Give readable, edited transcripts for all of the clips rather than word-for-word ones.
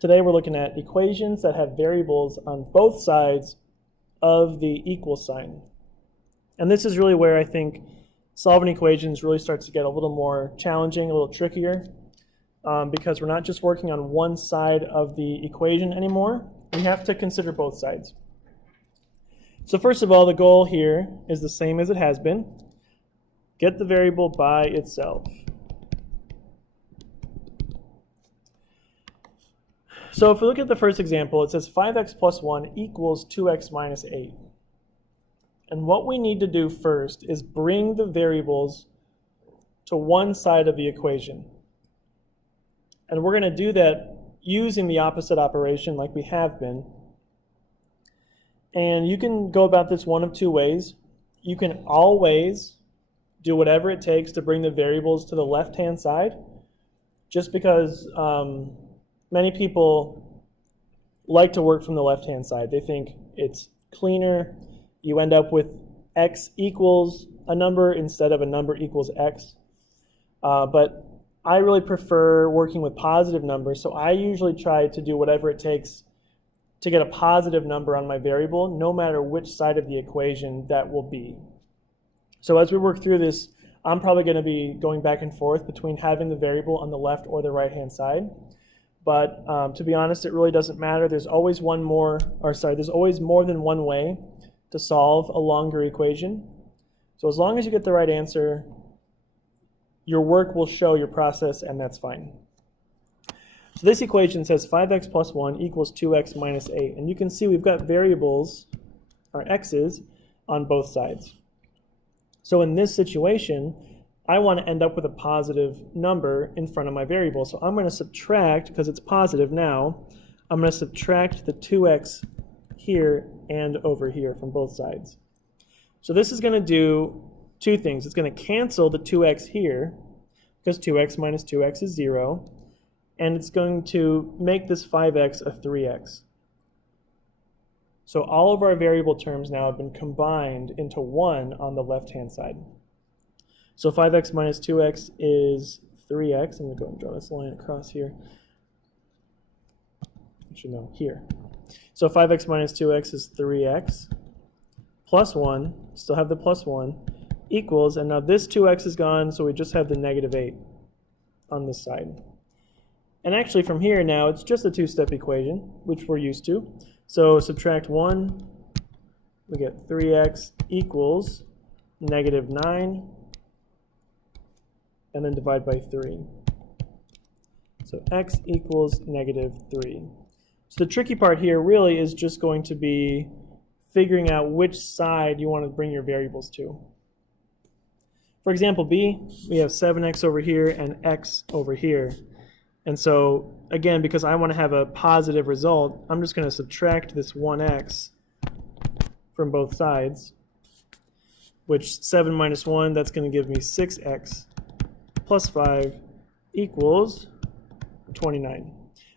Today we're looking at equations that have variables on both sides of the equal sign. And this is really where I think solving equations really starts to get a little more challenging, a little trickier, because we're not just working on one side of the equation anymore. We have to consider both sides. So first of all, the goal here is the same as it has been. Get the variable by itself. So if we look at the first example, it says 5x plus 1 equals 2x minus 8. And what we need to do first is bring the variables to one side of the equation. And we're going to do that using the opposite operation like we have been. And you can go about this one of two ways. You can always do whatever it takes to bring the variables to the left-hand side, just because many people like to work from the left-hand side. They think it's cleaner. You end up with x equals a number instead of a number equals x. But I really prefer working with positive numbers, so I usually try to do whatever it takes to get a positive number on my variable, no matter which side of the equation that will be. So as we work through this, I'm probably going to be going back and forth between having the variable on the left or the right-hand side. But to be honest, it really doesn't matter. There's always there's always more than one way to solve a longer equation. So as long as you get the right answer, your work will show your process, and that's fine. So this equation says 5x plus 1 equals 2x minus 8. And you can see we've got variables, or x's, on both sides. So in this situation, I want to end up with a positive number in front of my variable. So I'm going to subtract, because it's positive now, I'm going to subtract the 2x here and over here from both sides. So this is going to do two things. It's going to cancel the 2x here, because 2x minus 2x is 0. And it's going to make this 5x a 3x. So all of our variable terms now have been combined into one on the left-hand side. So 5x minus 2x is 3x. I'm going to go and draw this line across here. Actually, no, here. So 5x minus 2x is 3x plus 1, still have the plus 1, equals, and now this 2x is gone, so we just have the negative 8 on this side. And actually from here now, it's just a two-step equation, which we're used to. So subtract 1, we get 3x equals negative 9, and then divide by 3. So x equals negative 3. So the tricky part here really is just going to be figuring out which side you want to bring your variables to. For example B, we have 7x over here and x over here. And so, again, because I want to have a positive result, I'm just going to subtract this 1x from both sides, which 7 minus 1, that's going to give me 6x plus 5 equals 29.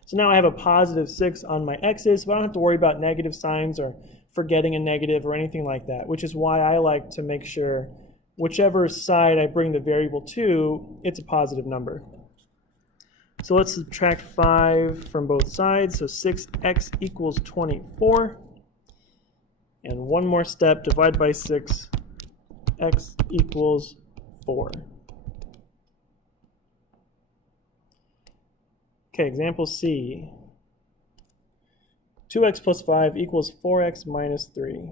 So now I have a positive 6 on my x's, so I don't have to worry about negative signs or forgetting a negative or anything like that, which is why I like to make sure whichever side I bring the variable to, it's a positive number. So let's subtract 5 from both sides. So 6x equals 24. And one more step, divide by 6, x equals 4. Okay, example C. 2x plus 5 equals 4x minus 3.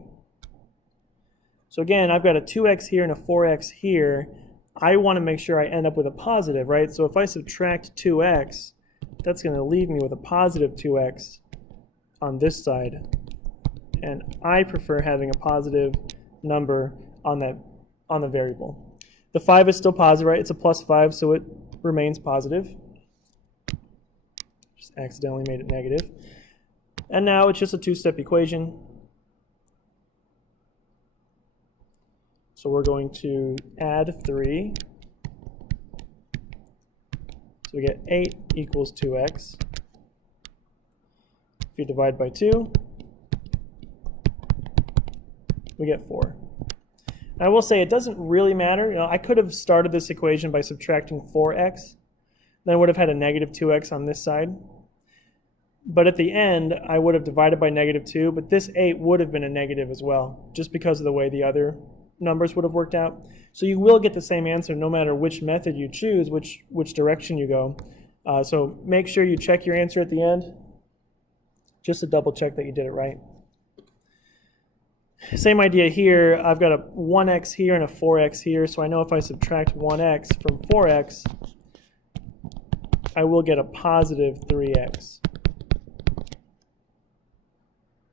So again, I've got a 2x here and a 4x here. I want to make sure I end up with a positive, right? So if I subtract 2x, that's going to leave me with a positive 2x on this side. And I prefer having a positive number on the variable. The 5 is still positive, right? It's a plus 5, so it remains positive. Just accidentally made it negative. And now it's just a two-step equation. So we're going to add 3. So we get 8 equals 2x. If you divide by 2, we get 4. And I will say it doesn't really matter. I could have started this equation by subtracting 4x. Then I would have had a negative 2x on this side. But at the end, I would have divided by -2, but this 8 would have been a negative as well, just because of the way the other numbers would have worked out. So you will get the same answer no matter which method you choose, which direction you go. So make sure you check your answer at the end, just to double check that you did it right. Same idea here. I've got a 1x here and a 4x here, so I know if I subtract 1x from 4x, I will get a positive 3x,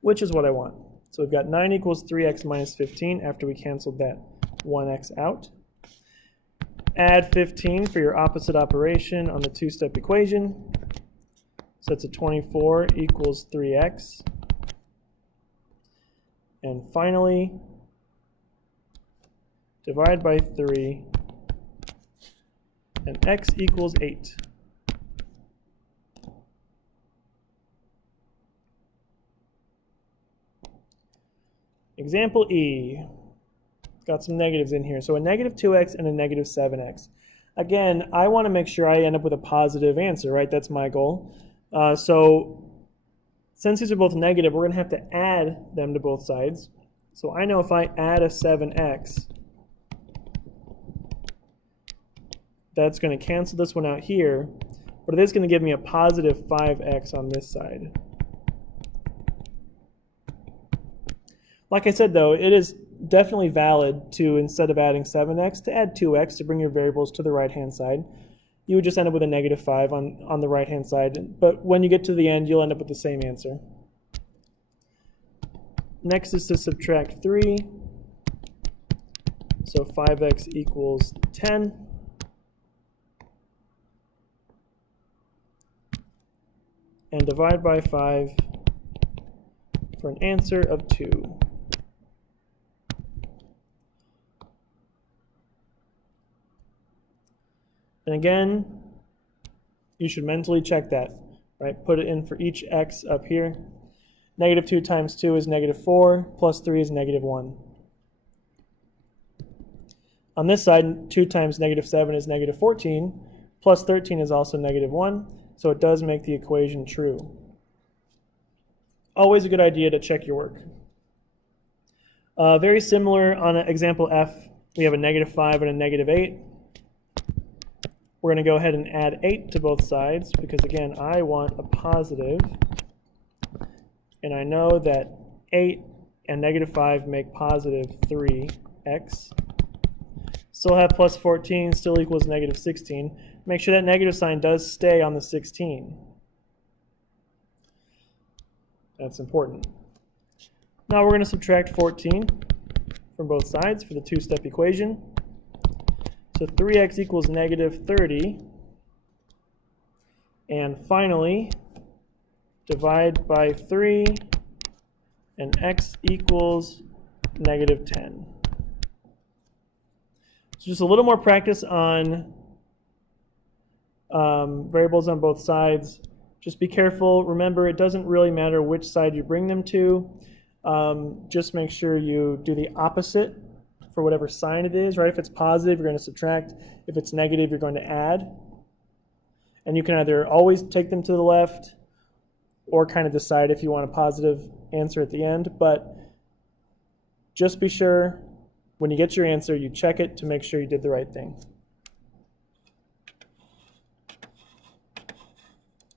which is what I want. So we've got 9 equals 3x minus 15 after we canceled that 1x out. Add 15 for your opposite operation on the two-step equation. So that's a 24 equals 3x. And finally, divide by 3, and x equals 8. Example E. Got some negatives in here. So a -2x and a -7x. Again, I want to make sure I end up with a positive answer, right? That's my goal. So since these are both negative, we're going to have to add them to both sides. So I know if I add a 7x, that's going to cancel this one out here, but it is going to give me a positive 5x on this side. Like I said, though, it is definitely valid to, instead of adding 7x, to add 2x to bring your variables to the right-hand side. You would just end up with a -5 on the right-hand side. But when you get to the end, you'll end up with the same answer. Next is to subtract 3. So 5x equals 10. And divide by 5 for an answer of 2. And again, you should mentally check that, right? Put it in for each x up here. -2 times 2 is -4, plus 3 is -1. On this side, 2 times -7 is -14, plus 13 is also -1, so it does make the equation true. Always a good idea to check your work. Very similar on example F, we have a -5 and a -8. We're going to go ahead and add 8 to both sides because, again, I want a positive. And I know that 8 and -5 make positive 3x. Still have plus 14, still equals -16. Make sure that negative sign does stay on the 16. That's important. Now we're going to subtract 14 from both sides for the two-step equation. So 3x equals -30. And finally, divide by 3, and x equals -10. So just a little more practice on variables on both sides. Just be careful. Remember, it doesn't really matter which side you bring them to. Just make sure you do the opposite for whatever sign it is, right? If it's positive, you're going to subtract. If it's negative, you're going to add. And you can either always take them to the left or kind of decide if you want a positive answer at the end. But just be sure when you get your answer, you check it to make sure you did the right thing.